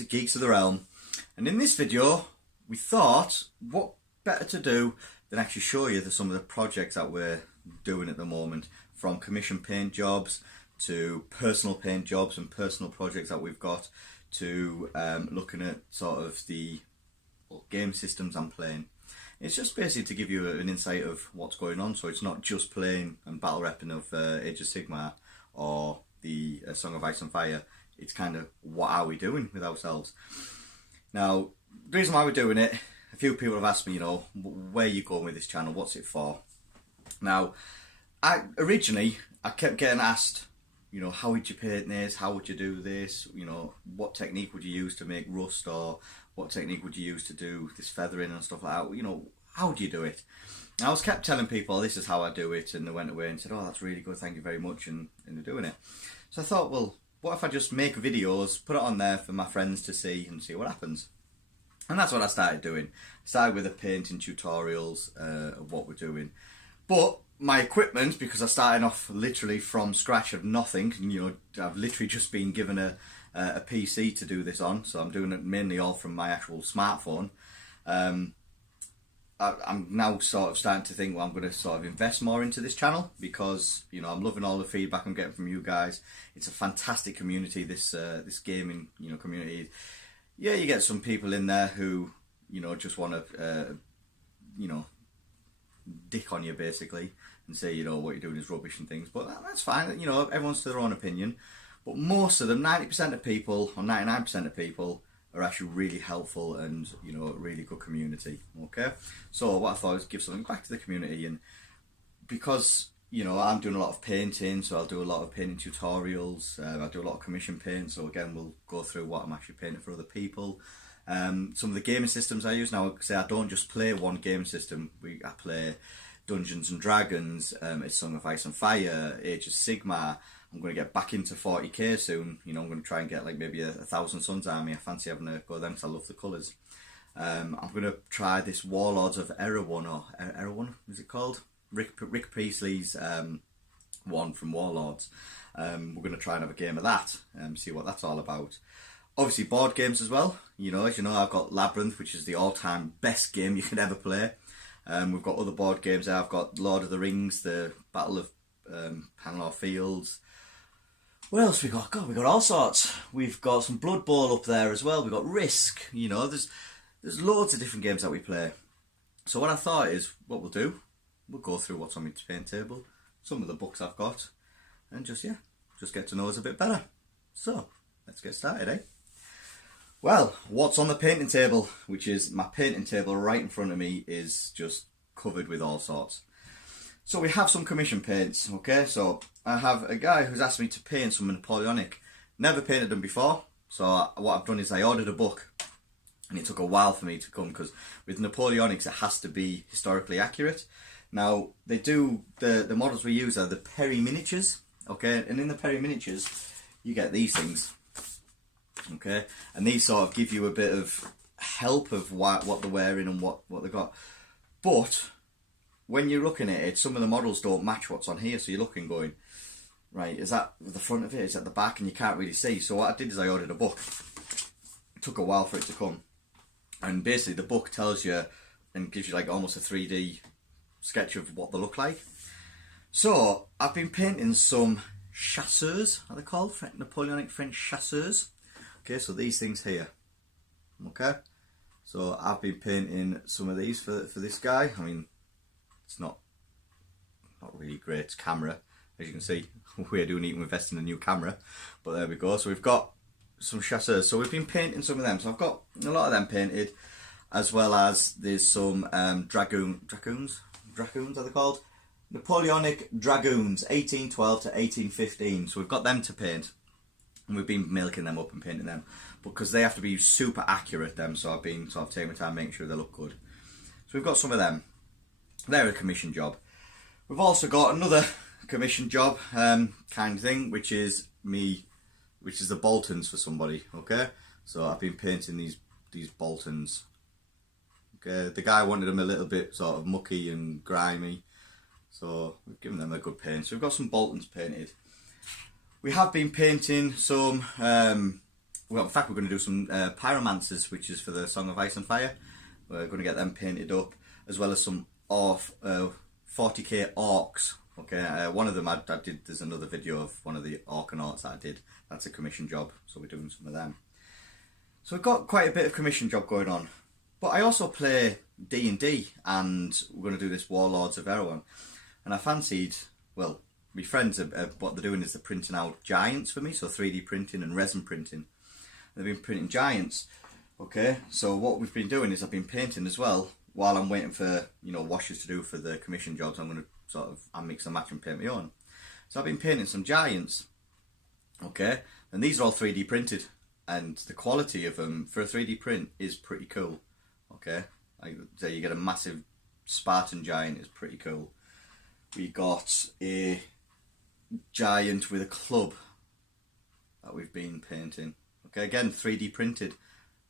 to Geeks of the Realm, and in this video we thought what better to do than actually show you some of the projects that we're doing at the moment, from commission paint jobs to personal paint jobs and personal projects that we've got, to looking at sort of the game systems I'm playing. It's just basically to give you an insight of what's going on, so it's not just playing and battle repping of Age of Sigmar or the Song of Ice and Fire. It's kind of what are we doing with ourselves. Now, the reason why we're doing it, a few people have asked me, you know, where are you going with this channel, what's it for? Now, originally I kept getting asked, you know, how would you paint this, how would you do this, you know, what technique would you use to make rust, or what technique would you use to do this feathering and stuff like that, you know, how do you do it? And I was kept telling people this is how I do it, and they went away and said, oh, that's really good, thank you very much, and they're doing it. So I thought, well, what if I just make videos, put it on there for my friends to see and see what happens? And that's what I started doing. I started with the painting tutorials of what we're doing. But my equipment, because I started off literally from scratch of nothing, and, you know, I've literally just been given a PC to do this on, so I'm doing it mainly all from my actual smartphone. I'm now sort of starting to think, well, I'm going to sort of invest more into this channel, because, you know, I'm loving all the feedback I'm getting from you guys. It's a fantastic community, this gaming, you know, community. Yeah, you get some people in there who, you know, just want to, you know, dick on you basically and say, you know, what you're doing is rubbish and things. But that's fine, you know, everyone's to their own opinion. But most of them, 90% of people, or 99% of people, are actually really helpful and, you know, a really good community. Okay, so what I thought was give something back to the community, and because, you know, I'm doing a lot of painting, so I'll do a lot of painting tutorials. I do a lot of commission paint, so again we'll go through what I'm actually painting for other people. Some of the gaming systems I use now, say I don't just play one game system. I play Dungeons and Dragons, it's Song of Ice and Fire, Age of Sigmar. I'm going to get back into 40k soon. You know, I'm going to try and get like maybe a Thousand Suns army. I fancy having a go at them because I love the colours. I'm going to try this Warlords of Erewhon, or Erewhon, is it called? Rick Priestley's one from Warlords. We're going to try and have a game of that and see what that's all about. Obviously board games as well. You know, as you know, I've got Labyrinth, which is the all-time best game you could ever play. We've got other board games there. I've got Lord of the Rings, the Battle of Panlor Fields. What else we got? God, we got all sorts. We've got some Blood Bowl up there as well. We've got Risk. You know, there's loads of different games that we play. So what I thought is, what we'll do, we'll go through what's on my paint table, some of the books I've got, and just get to know us a bit better. So let's get started, eh? Well, what's on the painting table, which is my painting table right in front of me, is just covered with all sorts. So we have some commission paints, okay? So I have a guy who's asked me to paint some Napoleonic. Never painted them before, so what I've done is I ordered a book, and it took a while for me to come, because with Napoleonics it has to be historically accurate. Now, they do, the models we use are the Perry miniatures, okay? And in the Perry miniatures, you get these things, okay? And these sort of give you a bit of help of what they're wearing and what they've got. But when you're looking at it, some of the models don't match what's on here, so you're looking going, right, is that the front of it, is that the back, and you can't really see. So what I did is I ordered a book. It took a while for it to come, and basically the book tells you and gives you like almost a 3D sketch of what they look like. So I've been painting some chasseurs, are they called? Napoleonic French chasseurs. Okay, so these things here. Okay, so I've been painting some of these for this guy. I mean, it's not really great camera, as you can see. We do need to invest in a new camera, but there we go. So we've got some chasseurs, so we've been painting some of them. So I've got a lot of them painted, as well as there's some dragoons are they called? Napoleonic Dragoons, 1812 to 1815. So we've got them to paint, and we've been milking them up and painting them, because they have to be super accurate, them. So I've been sort of taking my time making sure they look good. So we've got some of them. They're a commission job. We've also got another commission job kind of thing, which is the Boltons for somebody. Okay, so I've been painting these Boltons. Okay, the guy wanted them a little bit sort of mucky and grimy, so we've given them a good paint. So we've got some Boltons painted. We have been painting some well, in fact, we're going to do some pyromancers, which is for the Song of Ice and Fire. We're going to get them painted up, as well as some 40k orcs. Okay, one of them I did. There's another video of one of the Orcanauts that I did. That's a commission job, so we're doing some of them. So we've got quite a bit of commission job going on. But I also play D&D, and we're going to do this Warlords of Erewhon. And I fancied, well, my friends, what they're doing is they're printing out giants for me, so 3D printing and resin printing. They've been printing giants. Okay, so what we've been doing is I've been painting as well, while I'm waiting for, you know, washes to do for the commission jobs. I'm going to sort of, I mix and match and paint my own. So I've been painting some giants. Okay, and these are all 3D printed, and the quality of them for a 3D print is pretty cool. Okay, like, so you get a massive Spartan giant, is pretty cool. We got a giant with a club that we've been painting. Okay, again 3D printed.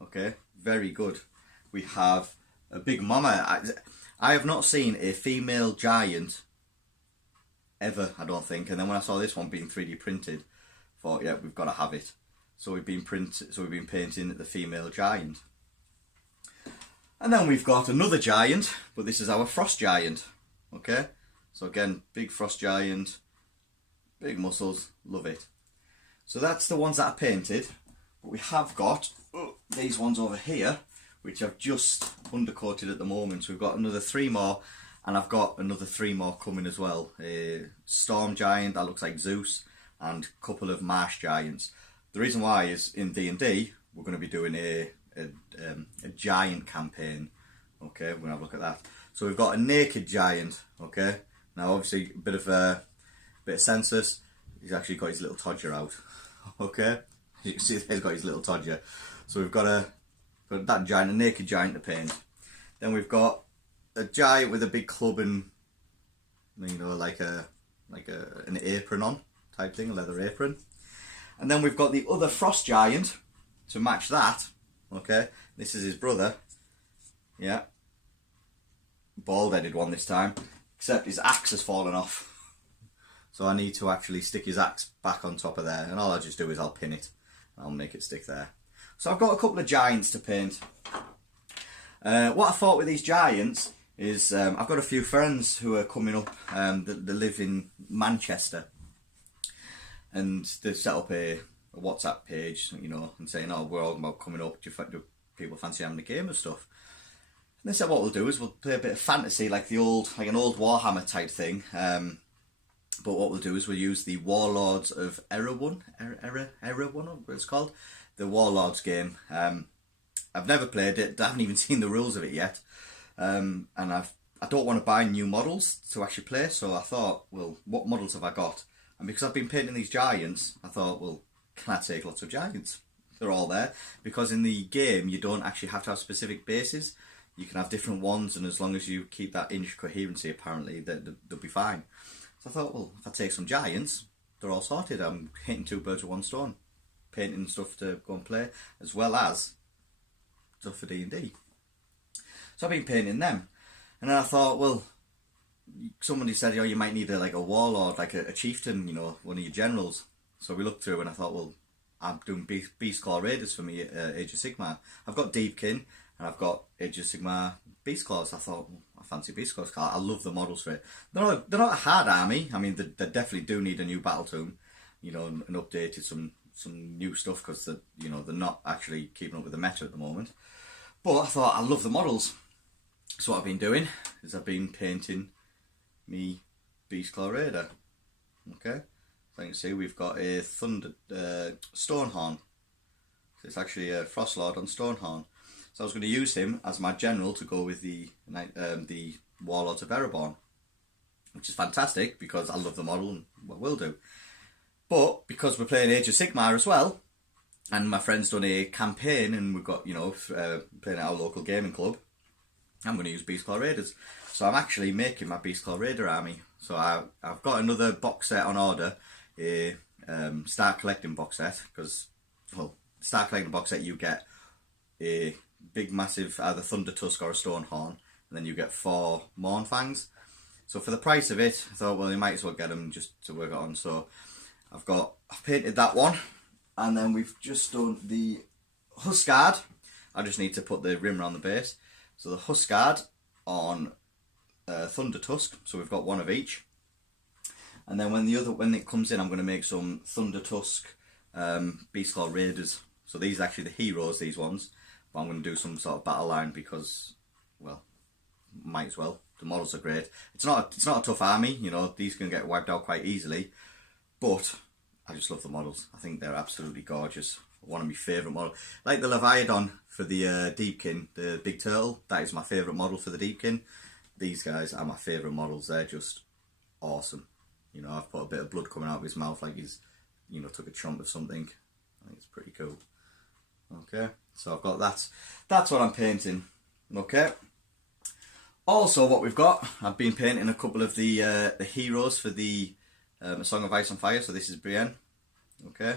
Okay, very good. We have a big mama. I have not seen a female giant ever, I don't think. And then when I saw this one being 3D printed, I thought, yeah, we've got to have it. So we've been painting the female giant. And then we've got another giant, but this is our frost giant. Okay, so again, big frost giant, big muscles, love it. So that's the ones that I painted. But we have got these ones over here, which I've just undercoated at the moment. So we've got another 3 more, and I've got another 3 more coming as well. A storm giant that looks like Zeus, and a couple of marsh giants. The reason why is in D&D we're going to be doing a giant campaign. Okay, we're going to have a look at that. So we've got a naked giant. Okay, now obviously a bit of census. He's actually got his little todger out. Okay, you can see he's got his little todger. So we've got that giant, a naked giant to paint. Then we've got a giant with a big club and, you know, like an apron on type thing, a leather apron. And then we've got the other frost giant to match that. Okay, this is his brother. Yeah, bald-headed one this time, except his axe has fallen off. So I need to actually stick his axe back on top of there, and all I'll just do is I'll pin it. I'll make it stick there. So I've got a couple of giants to paint. What I thought with these giants is I've got a few friends who are coming up that live in Manchester, and they've set up a WhatsApp page, you know, and saying, oh, we're all about coming up, do people fancy having a game and stuff? And they said what we'll do is we'll play a bit of fantasy, like an old Warhammer type thing. But what we'll do is we'll use the Warlords of Erewhon, what it's called, the Warlords game. I've never played it, I haven't even seen the rules of it yet, and I don't want to buy new models to actually play, so I thought, well, what models have I got? And because I've been painting these giants, I thought, well, can I take lots of giants? They're all there, because in the game you don't actually have to have specific bases. You can have different ones, and as long as you keep that inch coherency, apparently they'll be fine. So I thought, well, if I take some giants, they're all sorted. I'm hitting 2 birds with 1 stone, painting stuff to go and play, as well as stuff for D&D. So I've been painting them, and then I thought, well, somebody said, you might need a warlord, like a chieftain, you know, one of your generals. So we looked through, and I thought, well, I'm doing Beastclaw Raiders for me, Age of Sigmar. I've got Deepkin, and I've got Age of Sigmar Beastclaws. I thought, well, I fancy Beastclaws. I love the models for it. They're not a hard army. I mean, they definitely do need a new battle tome, you know, and updated some new stuff, because they're not actually keeping up with the meta at the moment. But I thought, I love the models. So what I've been doing is I've been painting me Beastclaw Raider. Okay, so you can see we've got a Stonehorn. So it's actually a Frostlord on Stonehorn. So I was going to use him as my general to go with the Warlords of Erebor, which is fantastic because I love the model and what we'll do. But because we're playing Age of Sigmar as well, and my friend's done a campaign, and we've got, playing at our local gaming club, I'm going to use Beastclaw Raiders. So I'm actually making my Beastclaw Raider army. So I've got another box set on order, a Start Collecting box set, because, well, Start Collecting box set you get a big massive either Thunder Tusk or a Stonehorn, and then you get 4 Mournfangs. So for the price of it, I thought, well, you might as well get them just to work it on. So I've painted that one, And then we've just done the Huskard. I just need to put the rim around the base. So the Huskard on Thunder Tusk. So we've got one of each. And then when it comes in, I'm going to make some Thunder Tusk Beastclaw Raiders. So these are actually the heroes, these ones. But I'm going to do some sort of battle line because, well, might as well. The models are great. It's not a tough army, you know. These can get wiped out quite easily. But I just love the models. I think they're absolutely gorgeous. One of my favourite models. Like the Leviathan for the Deepkin, the big turtle. That is my favourite model for the Deepkin. These guys are my favourite models. They're just awesome. You know, I've put a bit of blood coming out of his mouth like he's, you know, took a chomp of something. I think it's pretty cool. Okay, so I've got that. That's what I'm painting. Okay. Also, what we've got, I've been painting a couple of the heroes for the A Song of Ice and Fire. So this is Brienne. Okay.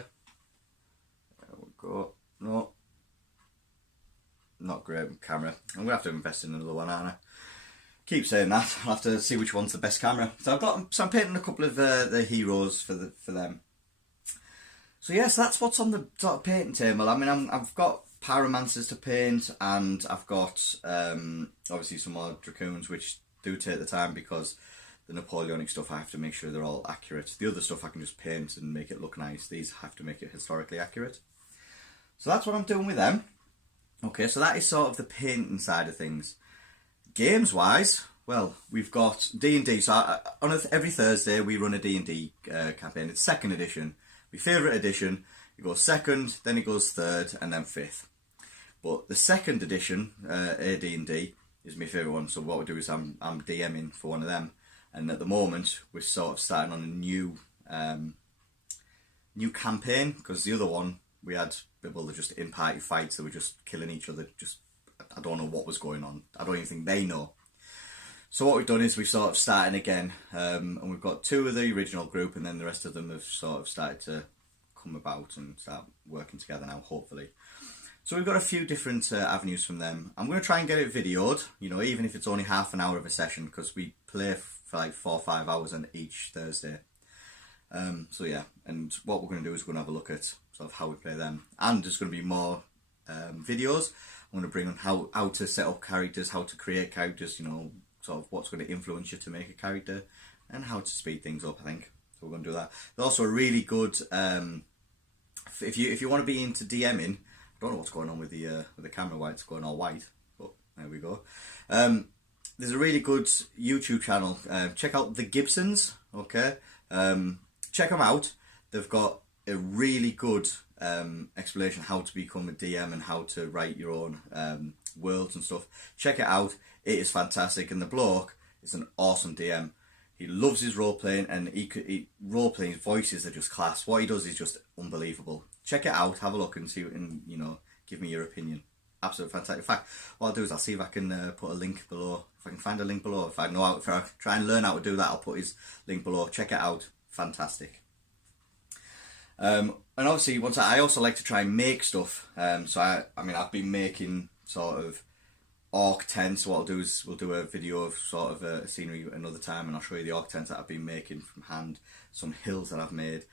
There we go. No. Not great camera. I'm going to have to invest in another one, aren't I? Keep saying that. I'll have to see which one's the best camera. So I'm painting a couple of the heroes for them. So yes, that's what's on the sort of painting table. I mean, I've got Pyromancers to paint, and I've got obviously some more Dracoons, which do take the time because the Napoleonic stuff I have to make sure they're all accurate. The other stuff I can just paint and make it look nice. These have to make it historically accurate. So that's what I'm doing with them. Okay, so that is sort of the painting side of things. Games wise, well, we've got D&D. So every Thursday we run a D&D campaign. It's 2nd edition. My favourite edition. It goes 2nd, then it goes 3rd, and then 5th. But the 2nd edition, AD&D, is my favourite one. So what we do is I'm DMing for one of them. And at the moment, we're sort of starting on a new campaign, because the other one, we had people that just in-party fights that were just killing each other. Just, I don't know what was going on. I don't even think they know. So what we've done is we've sort of started again, and we've got 2 of the original group, and then the rest of them have sort of started to come about and start working together now, hopefully. So we've got a few different avenues from them. I'm going to try and get it videoed, you know, even if it's only half an hour of a session, because we play for like 4 or 5 hours on each Thursday. So yeah, and what we're going to do is we're going to have a look at sort of how we play them, and there's going to be more videos. I'm going to bring on how to set up characters, how to create characters, you know, sort of what's going to influence you to make a character, and how to speed things up, I think. So we're going to do that. There's also a really good, if you want to be into DMing, I don't know what's going on with the camera, why it's going all white, but there we go. There's a really good YouTube channel. Check out The Gibsons, okay? Check them out. They've got a really good explanation how to become a DM and how to write your own worlds and stuff. Check it out. It is fantastic, and the bloke is an awesome DM. He loves his role playing, and he role playing. His voices are just class. What he does is just unbelievable. Check it out. Have a look and see, and you know, give me your opinion. Absolutely fantastic. In fact, what I'll do is I'll see if I can put a link below. If I can find a link below, if I try and learn how to do that, I'll put his link below. Check it out. Fantastic. And obviously, I also like to try and make stuff. So I mean, I've been making sort of orc tents. So what I'll do is we'll do a video of sort of a scenery another time, and I'll show you the orc tents that I've been making from hand. Some hills that I've made,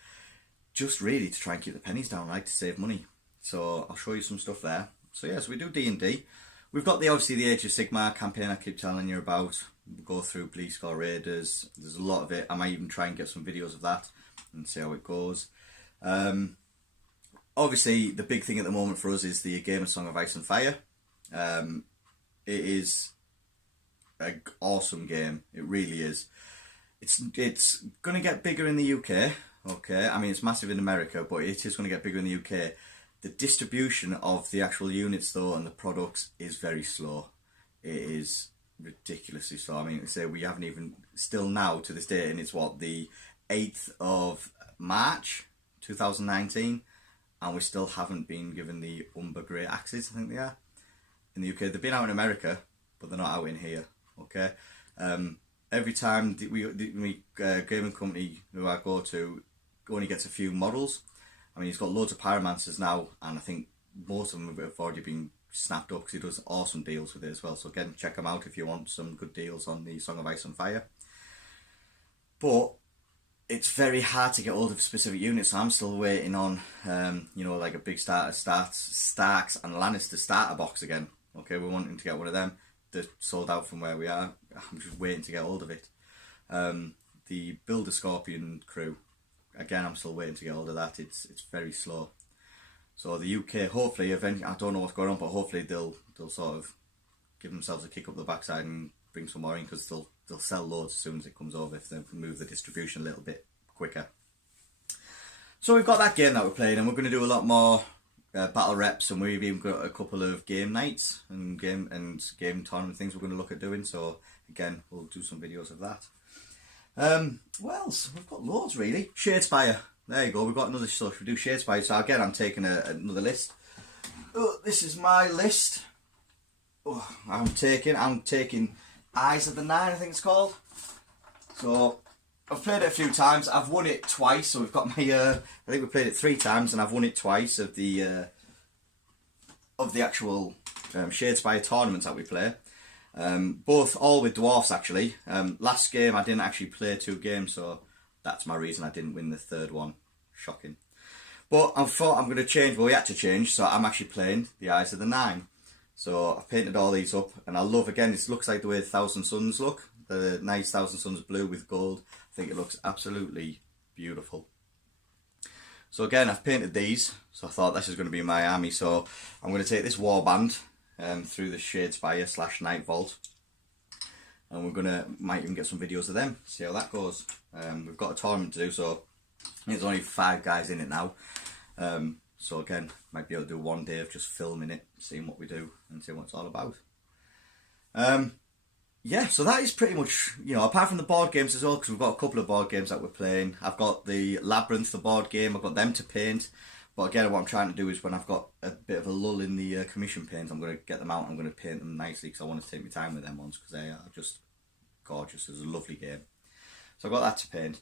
just really to try and keep the pennies down, right, to save money. So I'll show you some stuff there. So yes, we do D&D. We've got obviously the Age of Sigmar campaign I keep telling you about. We'll go through Beastclaw Raiders. There's a lot of it. I might even try and get some videos of that and see how it goes. Obviously, the big thing at the moment for us is the game of Song of Ice and Fire. It is an awesome game. It really is. It's going to get bigger in the UK. Okay, I mean it's massive in America, but it is going to get bigger in the UK. The distribution of the actual units though and the products is very slow. It is ridiculously slow. I mean, say we haven't even still now to this day, and it's what, the 8th of March 2019, and we still haven't been given the Umber Grey Axes. I think they are in the UK. They've been out in America, but they're not out in here. Okay. Every time the gaming company who I go to only gets a few models. I mean, he's got loads of Pyromancers now, and I think most of them have already been snapped up because he does awesome deals with it as well. So again, check him out if you want some good deals on the Song of Ice and Fire. But it's very hard to get hold of specific units. So I'm still waiting on, you know, like a big Starks and Lannister starter box again. Okay, we're wanting to get one of them. They're sold out from where we are. I'm just waiting to get hold of it. The Builder Scorpion crew, again, I'm still waiting to get hold of that. It's very slow. So the UK, hopefully, eventually, I don't know what's going on, but hopefully they'll sort of give themselves a kick up the backside and bring some more in, because they'll sell loads as soon as it comes over if they move the distribution a little bit quicker. So we've got that game that we're playing, and we're going to do a lot more battle reps, and we've even got a couple of game nights and game tournament things we're going to look at doing. So again, we'll do some videos of that. What else? We've got loads really. Shadespire. There you go. We've got another stuff. We do Shadespire. So again, I'm taking another list. Oh, this is my list. Oh, I'm taking Eyes of the Nine, I think it's called. So I've played it a few times. I've won it twice. So we've got my. I think we played it 3 times, and I've won it twice of the actual Shadespire tournaments that we play. All with dwarfs actually. Last game I didn't actually play 2 games, so that's my reason I didn't win the 3rd one. Shocking. But I thought I'm going to change. Well, we had to change, so I'm actually playing the Eyes of the Nine. So I've painted all these up, and I love, again, this looks like the way Thousand Suns look. The nice Thousand Suns blue with gold. I think it looks absolutely beautiful. So again, I've painted these, so I thought this is going to be my army. So I'm going to take this warband through the Shadespire / Night Vault, and might even get some videos of them, see how that goes. We've got a tournament to do, so there's only 5 guys in it now. So again, might be able to do one day of just filming it, seeing what we do and seeing what it's all about. Yeah, so that is pretty much, you know, apart from the board games as well, because we've got a couple of board games that we're playing. I've got the Labyrinth, the board game, I've got them to paint. But again, what I'm trying to do is when I've got a bit of a lull in the commission paint, I'm going to get them out and I'm going to paint them nicely, because I want to take my time with them ones, because they are just gorgeous. It's a lovely game. So I've got that to paint.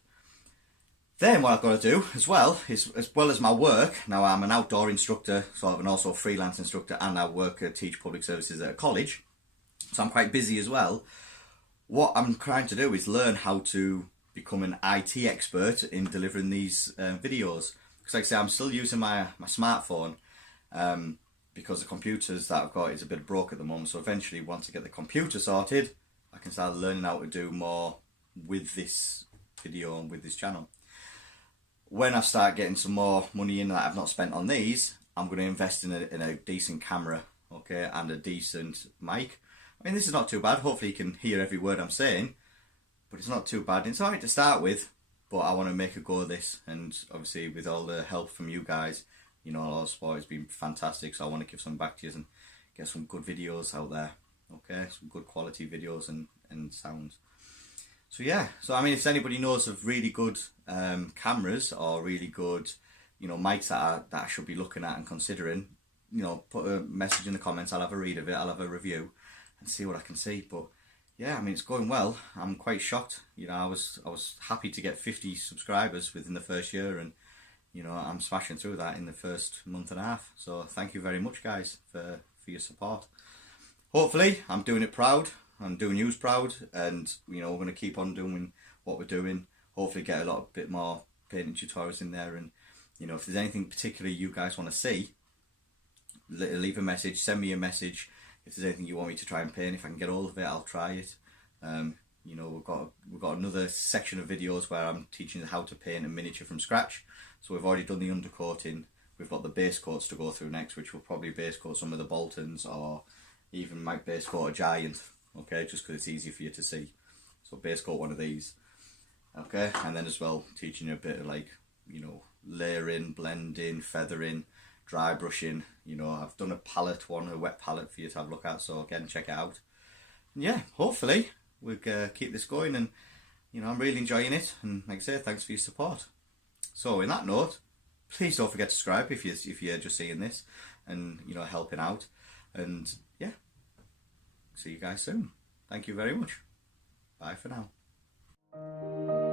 Then what I've got to do as well is, as well as my work, now I'm an outdoor instructor, sort of, and also a freelance instructor, and I teach public services at a college, so I'm quite busy as well. What I'm trying to do is learn how to become an IT expert in delivering these videos. Because like I say, I'm still using my smartphone, because the computers that I've got is a bit broke at the moment, so eventually once I get the computer sorted, I can start learning how to do more with this video and with this channel. When I start getting some more money in that I've not spent on these, I'm going to invest in a decent camera, okay, and a decent mic. I mean, this is not too bad. Hopefully you can hear every word I'm saying, but it's not too bad. It's alright to start with, but I want to make a go of this, and obviously with all the help from you guys, you know, all the support has been fantastic, so I want to give some back to you and get some good videos out there, okay, some good quality videos and sounds. So yeah, so I mean, if anybody knows of really good cameras or really good, you know, mics that I should be looking at and considering, you know, put a message in the comments. I'll have a read of it, I'll have a review and see what I can see. But yeah, I mean, it's going well. I'm quite shocked. You know, I was happy to get 50 subscribers within the first year, and you know, I'm smashing through that in the first month and a half. So thank you very much, guys, for your support. Hopefully, I'm doing it proud. I'm doing you proud, and you know, we're going to keep on doing what we're doing. Hopefully get a bit more painting tutorials in there, and you know, if there's anything particularly you guys want to see, leave a message, send me a message. If there's anything you want me to try and paint, if I can get all of it, I'll try it. You know, we've got another section of videos where I'm teaching how to paint a miniature from scratch. So we've already done the undercoating. We've got the base coats to go through next, which will probably base coat some of the Boltons, or even might base coat a Giant. Okay, just because it's easy for you to see. So base coat one of these. Okay, and then as well teaching you a bit of, like, you know, layering, blending, feathering, dry brushing. You know, I've done a palette one, a wet palette for you to have a look at, so again, check it out. And yeah, hopefully we'll keep this going, and you know, I'm really enjoying it, and like I say, thanks for your support. So in that note, please don't forget to subscribe if you're just seeing this and, you know, helping out. And yeah, see you guys soon. Thank you very much. Bye for now.